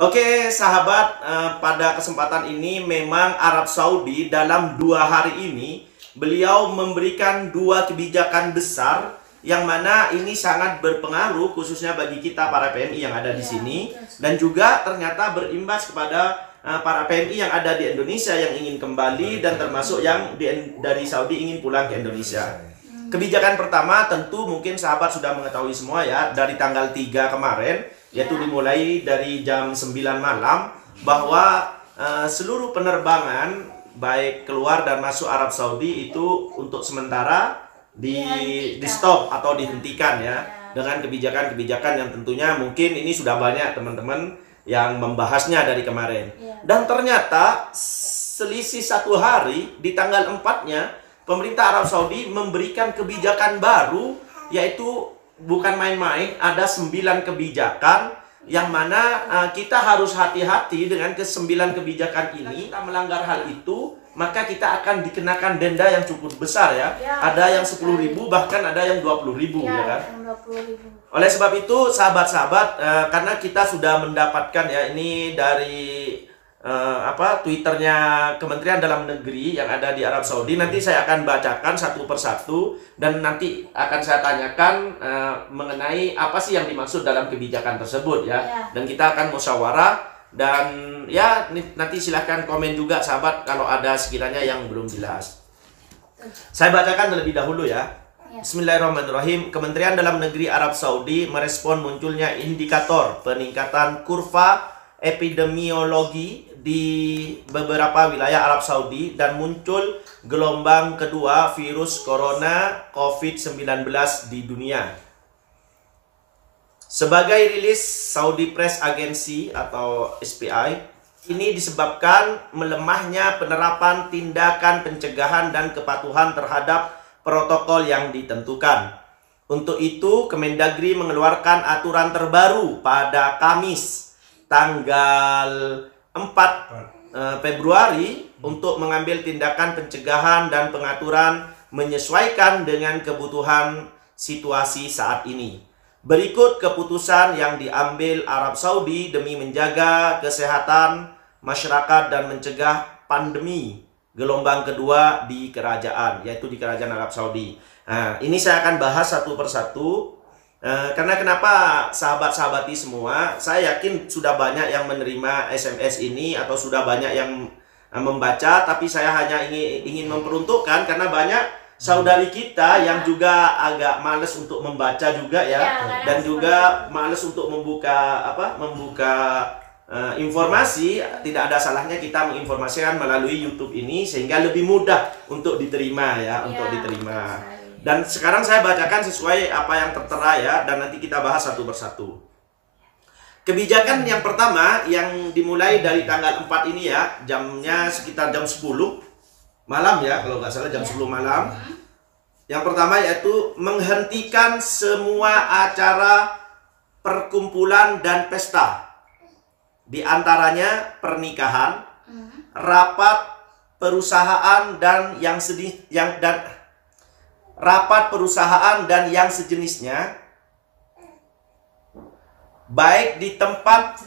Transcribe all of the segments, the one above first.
Oke, sahabat, pada kesempatan ini memang Arab Saudi dalam 2 hari ini beliau memberikan 2 kebijakan besar yang mana ini sangat berpengaruh khususnya bagi kita para PMI yang ada di sini dan juga ternyata berimbas kepada para PMI yang ada di Indonesia yang ingin kembali dan termasuk yang dari Saudi ingin pulang ke Indonesia. Kebijakan pertama tentu mungkin sahabat sudah mengetahui semua ya, dari tanggal 3 kemarin, yaitu dimulai dari jam 9 malam bahwa seluruh penerbangan baik keluar dan masuk Arab Saudi itu untuk sementara di stop atau dihentikan ya, dengan kebijakan-kebijakan yang tentunya mungkin ini sudah banyak teman-teman yang membahasnya dari kemarin. Dan ternyata selisih 1 hari di tanggal 4-nya pemerintah Arab Saudi memberikan kebijakan baru, yaitu bukan main-main, ada 9 kebijakan yang mana kita harus hati-hati dengan ke-9 kebijakan ini. Kita melanggar hal itu, maka kita akan dikenakan denda yang cukup besar ya. Ada yang 10.000 bahkan ada yang 20.000 ya kan. Oleh sebab itu sahabat-sahabat, karena kita sudah mendapatkan ya ini dari Twitternya Kementerian Dalam Negeri yang ada di Arab Saudi. Nanti saya akan bacakan satu persatu dan nanti akan saya tanyakan mengenai apa sih yang dimaksud dalam kebijakan tersebut ya. Dan kita akan musyawarah dan ya nanti silahkan komen juga sahabat kalau ada sekiranya yang belum jelas. Saya bacakan terlebih dahulu ya. Bismillahirrahmanirrahim. Kementerian Dalam Negeri Arab Saudi merespon munculnya indikator peningkatan kurva epidemiologi di beberapa wilayah Arab Saudi dan muncul gelombang kedua virus corona COVID-19 di dunia. Sebagai rilis Saudi Press Agency atau SPI, ini disebabkan melemahnya penerapan tindakan pencegahan dan kepatuhan terhadap protokol yang ditentukan. Untuk itu, Kemendagri mengeluarkan aturan terbaru pada Kamis tanggal 4 Februari untuk mengambil tindakan pencegahan dan pengaturan menyesuaikan dengan kebutuhan situasi saat ini. Berikut keputusan yang diambil Arab Saudi demi menjaga kesehatan masyarakat dan mencegah pandemi gelombang kedua di kerajaan, yaitu di kerajaan Arab Saudi. Nah, ini saya akan bahas satu persatu. Karena kenapa sahabat-sahabati semua, saya yakin sudah banyak yang menerima SMS ini atau sudah banyak yang membaca, tapi saya hanya ingin memperuntukkan karena banyak saudari kita yang juga agak males untuk membaca juga ya, dan juga males untuk membuka informasi. Tidak ada salahnya kita menginformasikan melalui YouTube ini sehingga lebih mudah untuk diterima ya, untuk diterima. Dan sekarang saya bacakan sesuai apa yang tertera ya, dan nanti kita bahas satu persatu. Kebijakan yang pertama yang dimulai dari tanggal 4 ini ya, jamnya sekitar jam 10 malam ya, kalau nggak salah jam 10 malam. Yang pertama yaitu menghentikan semua acara perkumpulan dan pesta. Di antaranya pernikahan, rapat perusahaan dan rapat perusahaan dan yang sejenisnya, baik di tempat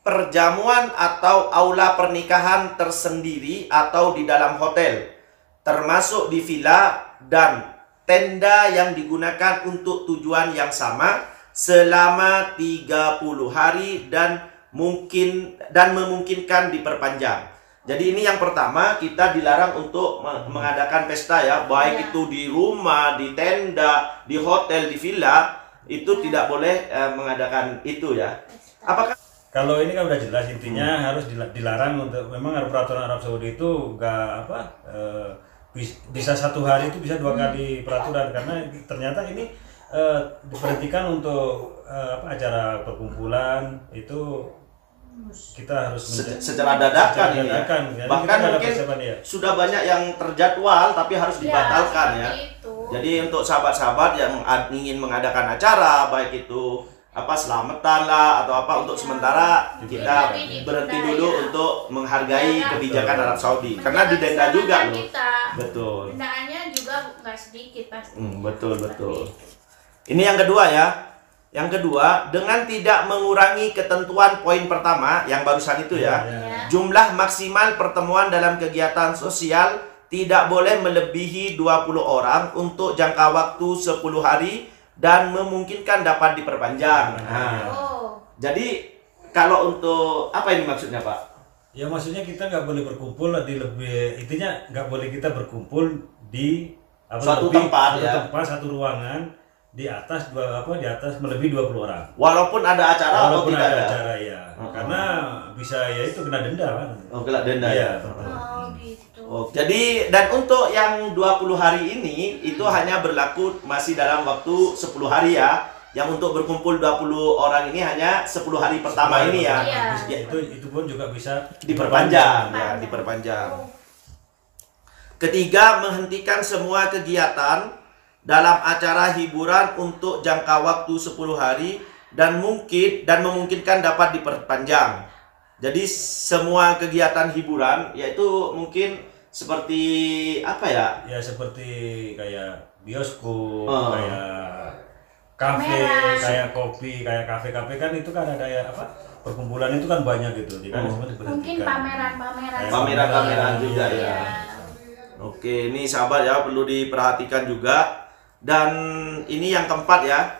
perjamuan atau aula pernikahan tersendiri atau di dalam hotel, termasuk di villa dan tenda yang digunakan untuk tujuan yang sama selama 30 hari dan memungkinkan diperpanjang. Jadi ini yang pertama, kita dilarang untuk mengadakan pesta ya, baik itu di rumah, di tenda, di hotel, di villa, itu tidak boleh mengadakan itu ya. Apakah kalau ini kan udah jelas intinya harus dilarang untuk, memang peraturan Arab Saudi itu bisa 1 hari itu bisa 2 kali peraturan, karena ternyata ini diperhentikan untuk acara perkumpulan itu kita harus secara dadakan ini ya. Bahkan mungkin sudah banyak yang terjadwal tapi harus dibatalkan ya. Jadi untuk sahabat-sahabat yang ingin mengadakan acara, baik itu selamatan lah atau untuk sementara kita berhenti dulu untuk menghargai kebijakan Arab Saudi, karena didenda juga loh. Betul. Dendaannya juga nggak sedikit pasti. Betul. Ini yang kedua ya. Yang kedua, dengan tidak mengurangi ketentuan poin pertama yang barusan itu ya. Jumlah maksimal pertemuan dalam kegiatan sosial tidak boleh melebihi 20 orang untuk jangka waktu 10 hari dan memungkinkan dapat diperpanjang. Nah, jadi kalau untuk apa ini maksudnya, Pak? Ya maksudnya kita nggak boleh berkumpul intinya nggak boleh kita berkumpul di Suatu tempat, satu ruangan di atas melebihi 20 orang. Walaupun ada acara Walaupun atau tidak ada acara ya. Karena bisa ya itu kena denda kan. Oh, kena denda ya. Gitu. Oh, jadi dan untuk yang 20 hari ini itu hanya berlaku masih dalam waktu 10 hari ya. Yang untuk berkumpul 20 orang ini hanya 10 hari pertama ini ya. Itu pun juga bisa diperpanjang ya, diperpanjang. Ketiga, menghentikan semua kegiatan dalam acara hiburan untuk jangka waktu 10 hari dan memungkinkan dapat diperpanjang. Jadi semua kegiatan hiburan yaitu mungkin seperti apa ya? Ya seperti kayak bioskop, kayak kafe, kayak kopi, kayak kafe-kafe kan itu kan ada ya perkumpulan itu kan banyak gitu. Jadi semua diberhentikan. Mungkin pameran-pameran. Pameran-pameran juga ya. Oke, ini sahabat ya perlu diperhatikan juga. Dan ini yang keempat ya.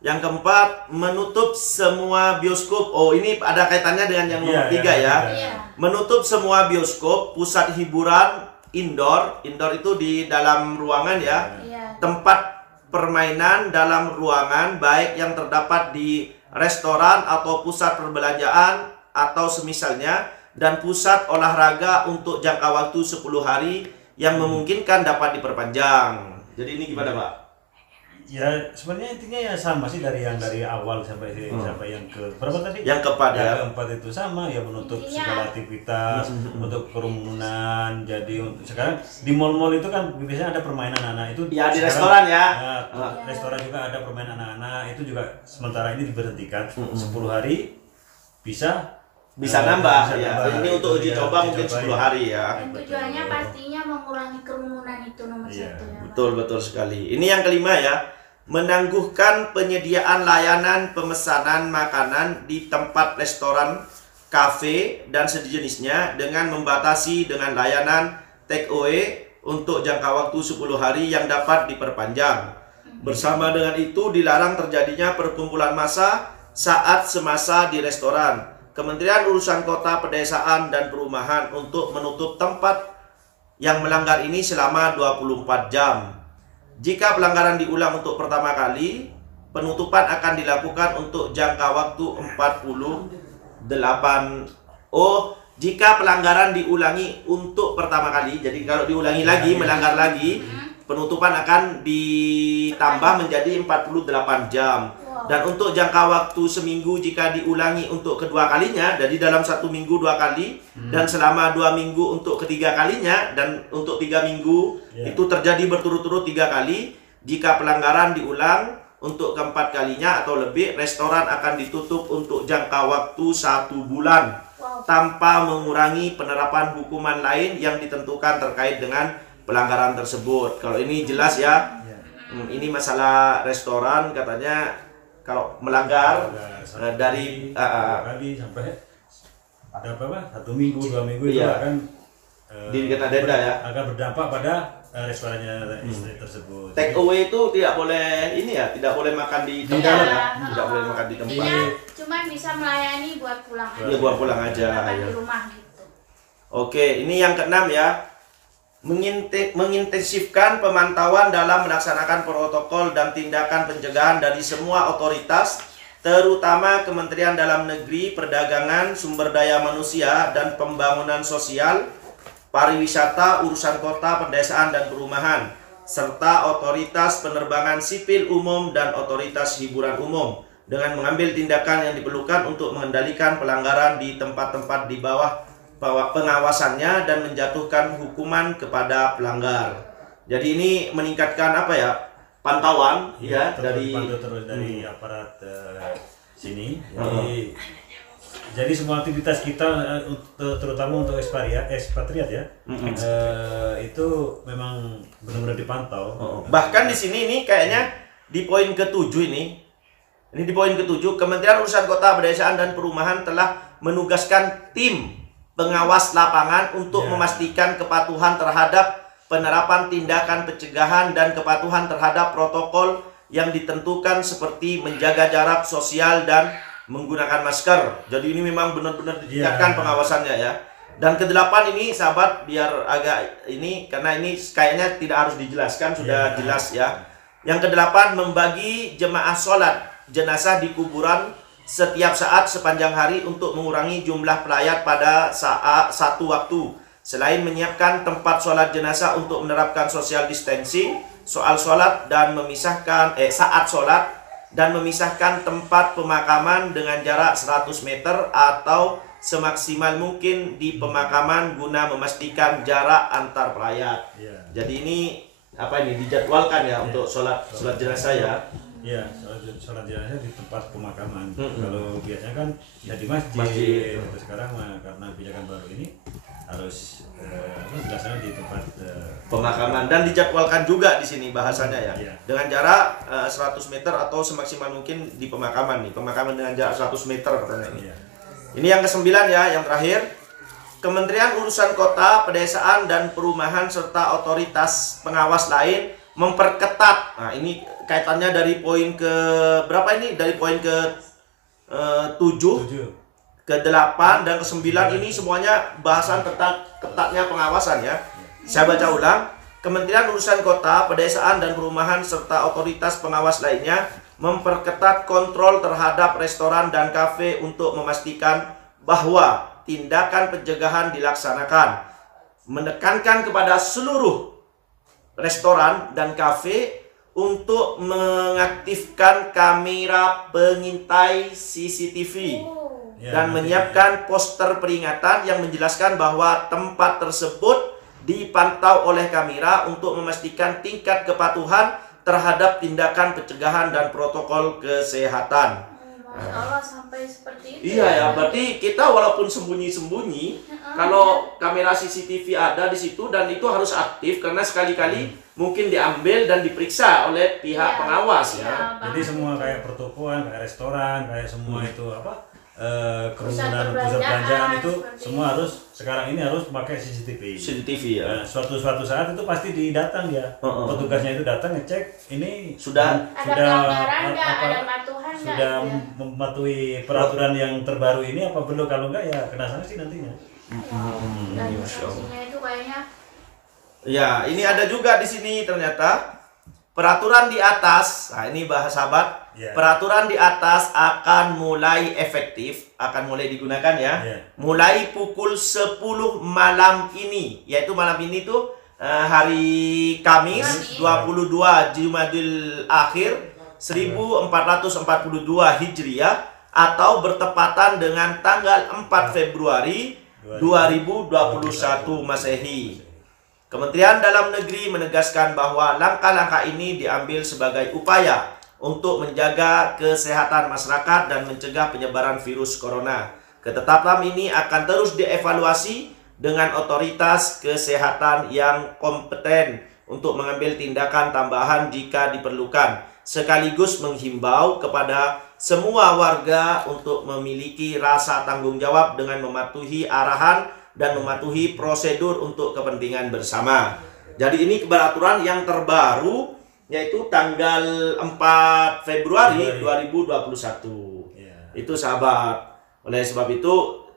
Yang keempat, menutup semua bioskop. Oh, ini ada kaitannya dengan yang nomor 3 ya. Menutup semua bioskop, pusat hiburan indoor. Indoor itu di dalam ruangan ya. Tempat permainan dalam ruangan baik yang terdapat di restoran atau pusat perbelanjaan atau semisalnya, dan pusat olahraga untuk jangka waktu 10 hari yang memungkinkan dapat diperpanjang. Jadi ini gimana, Pak? Ya sebenarnya intinya ya sama sih dari awal sampai yang ke berapa tadi? Yang keempat ya. Yang keempat itu sama ya, menutup segala aktivitas untuk kerumunan. Jadi sekarang di mall-mall itu kan biasanya ada permainan anak-anak itu. Ya di restoran ya. Restoran juga ada permainan anak-anak itu juga sementara ini diberhentikan 10 hari bisa nambah ya. Ini untuk uji coba mungkin 10 hari ya. Dan tujuannya pastinya mengurangi kerumunan itu nomor 1 ya. Betul sekali. Ini yang kelima ya. Menangguhkan penyediaan layanan pemesanan makanan di tempat restoran, kafe dan sejenisnya dengan membatasi dengan layanan take away untuk jangka waktu 10 hari yang dapat diperpanjang. Bersama dengan itu dilarang terjadinya perkumpulan massa saat semasa di restoran. Kementerian Urusan Kota, Pedesaan, dan Perumahan untuk menutup tempat yang melanggar ini selama 24 jam. Jika pelanggaran diulang untuk pertama kali, penutupan akan dilakukan untuk jangka waktu 48. Jika pelanggaran diulangi untuk pertama kali, jadi kalau diulangi lagi, melanggar lagi, penutupan akan ditambah menjadi 48 jam. Dan untuk jangka waktu seminggu jika diulangi untuk kedua kalinya, jadi dalam 1 minggu 2 kali, dan selama 2 minggu untuk ketiga kalinya, dan untuk 3 minggu itu terjadi berturut-turut 3 kali. Jika pelanggaran diulang untuk keempat kalinya atau lebih, restoran akan ditutup untuk jangka waktu 1 bulan tanpa mengurangi penerapan hukuman lain yang ditentukan terkait dengan pelanggaran tersebut. Kalau ini jelas ya. Ini masalah restoran katanya kalau melanggar dari kali sampai ada 1 minggu 2 minggu itu akan dikena denda ya. Akan berdampak pada restorannya tersebut. Take away itu tidak boleh tidak boleh makan di tempat tidak boleh makan di tempat. Cuman bisa melayani buat pulang aja. Iya, buat pulang aja di rumah gitu. Oke, ini yang keenam ya. Mengintensifkan pemantauan dalam melaksanakan protokol dan tindakan pencegahan dari semua otoritas, terutama Kementerian Dalam Negeri, Perdagangan, Sumber Daya Manusia, dan Pembangunan Sosial, Pariwisata, Urusan Kota, Pedesaan, dan Perumahan, serta otoritas penerbangan sipil umum dan otoritas hiburan umum, dengan mengambil tindakan yang diperlukan untuk mengendalikan pelanggaran di tempat-tempat di bawah pengawasannya dan menjatuhkan hukuman kepada pelanggar. Jadi ini meningkatkan pantauan dari aparat sini. Jadi semua aktivitas kita terutama untuk ekspatriat ya, itu memang benar-benar dipantau. Bahkan di sini ini kayaknya di poin ke-7 ini Ini di poin ke-7, Kementerian Urusan Kota, Pedesaan dan Perumahan telah menugaskan tim pengawas lapangan untuk memastikan kepatuhan terhadap penerapan tindakan pencegahan dan kepatuhan terhadap protokol yang ditentukan seperti menjaga jarak sosial dan menggunakan masker. Jadi ini memang benar-benar ditingkatkan pengawasannya ya. Dan ke-8 ini sahabat, biar agak ini karena ini kayaknya tidak harus dijelaskan, sudah jelas ya. Yang ke-8, membagi jemaah sholat jenazah di kuburan setiap saat sepanjang hari untuk mengurangi jumlah pelayat pada saat satu waktu. Selain menyiapkan tempat sholat jenazah untuk menerapkan social distancing, saat sholat dan memisahkan tempat pemakaman dengan jarak 100 meter atau semaksimal mungkin di pemakaman guna memastikan jarak antar pelayat. Jadi ini apa ini dijadwalkan ya untuk sholat jenazah ya. Iya, sholat jenazah di tempat pemakaman. Kalau biasanya kan ya di masjid. Sekarang karena kebijakan baru ini harus dilaksanakan di tempat pemakaman dan dijadwalkan juga di sini bahasanya ya. Dengan jarak 100 meter atau semaksimal mungkin di pemakaman nih. Pemakaman dengan jarak 100 meter katanya ini. Ini yang ke-9 ya, yang terakhir. Kementerian Urusan Kota, Pedesaan dan Perumahan serta otoritas pengawas lain memperketat. Nah, ini kaitannya dari poin ke berapa ini? Dari poin ke 7, ke 8 dan ke 9 ini semuanya bahasan tentang ketatnya pengawasan ya. Saya baca ulang. Kementerian Urusan Kota, Pedesaan dan Perumahan serta otoritas pengawas lainnya memperketat kontrol terhadap restoran dan kafe untuk memastikan bahwa tindakan pencegahan dilaksanakan. Menekankan kepada seluruh restoran dan kafe untuk mengaktifkan kamera pengintai CCTV dan menyiapkan poster peringatan yang menjelaskan bahwa tempat tersebut dipantau oleh kamera untuk memastikan tingkat kepatuhan terhadap tindakan pencegahan dan protokol kesehatan. Masya Allah, sampai seperti itu. Iya ya, berarti kita walaupun sembunyi-sembunyi, kalau kamera CCTV ada di situ dan itu harus aktif karena sekali-kali mungkin diambil dan diperiksa oleh pihak pengawas ya. Jadi semua kayak pertokoan, kayak restoran, kayak semua itu apa? Kerumunan pusat perbelanjaan itu semua harus sekarang ini harus pakai CCTV. CCTV ya. Nah, suatu saat itu pasti didatang ya. Petugasnya itu datang ngecek ini sudah pelanggaran nggak, ada patuhan nggak, sudah mematuhi peraturan yang terbaru ini apa belum, kalau enggak ya kena sanksi nantinya. Dan sanksinya itu kayaknya ya, ini ada juga di sini ternyata peraturan di atas. Nah, ini bahas sahabat. Peraturan di atas akan mulai efektif, akan mulai digunakan ya. Mulai pukul 10 malam ini, yaitu malam ini tuh hari Kamis 22 Jumadil Akhir 1442 Hijriah atau bertepatan dengan tanggal 4 Februari 2021 Masehi. Kementerian Dalam Negeri menegaskan bahwa langkah-langkah ini diambil sebagai upaya untuk menjaga kesehatan masyarakat dan mencegah penyebaran virus corona. Ketetapan ini akan terus dievaluasi dengan otoritas kesehatan yang kompeten untuk mengambil tindakan tambahan jika diperlukan, sekaligus menghimbau kepada semua warga untuk memiliki rasa tanggung jawab dengan mematuhi arahan dan mematuhi prosedur untuk kepentingan bersama. Jadi ini peraturan yang terbaru, yaitu tanggal 4 Februari 2021. Itu sahabat. Oleh sebab itu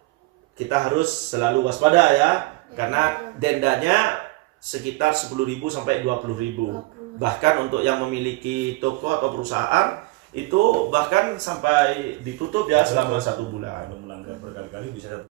kita harus selalu waspada ya, karena dendanya sekitar 10.000 sampai 20.000. Bahkan untuk yang memiliki toko atau perusahaan itu bahkan sampai ditutup ya selama 1 bulan. Kalau melanggar berkali-kali bisa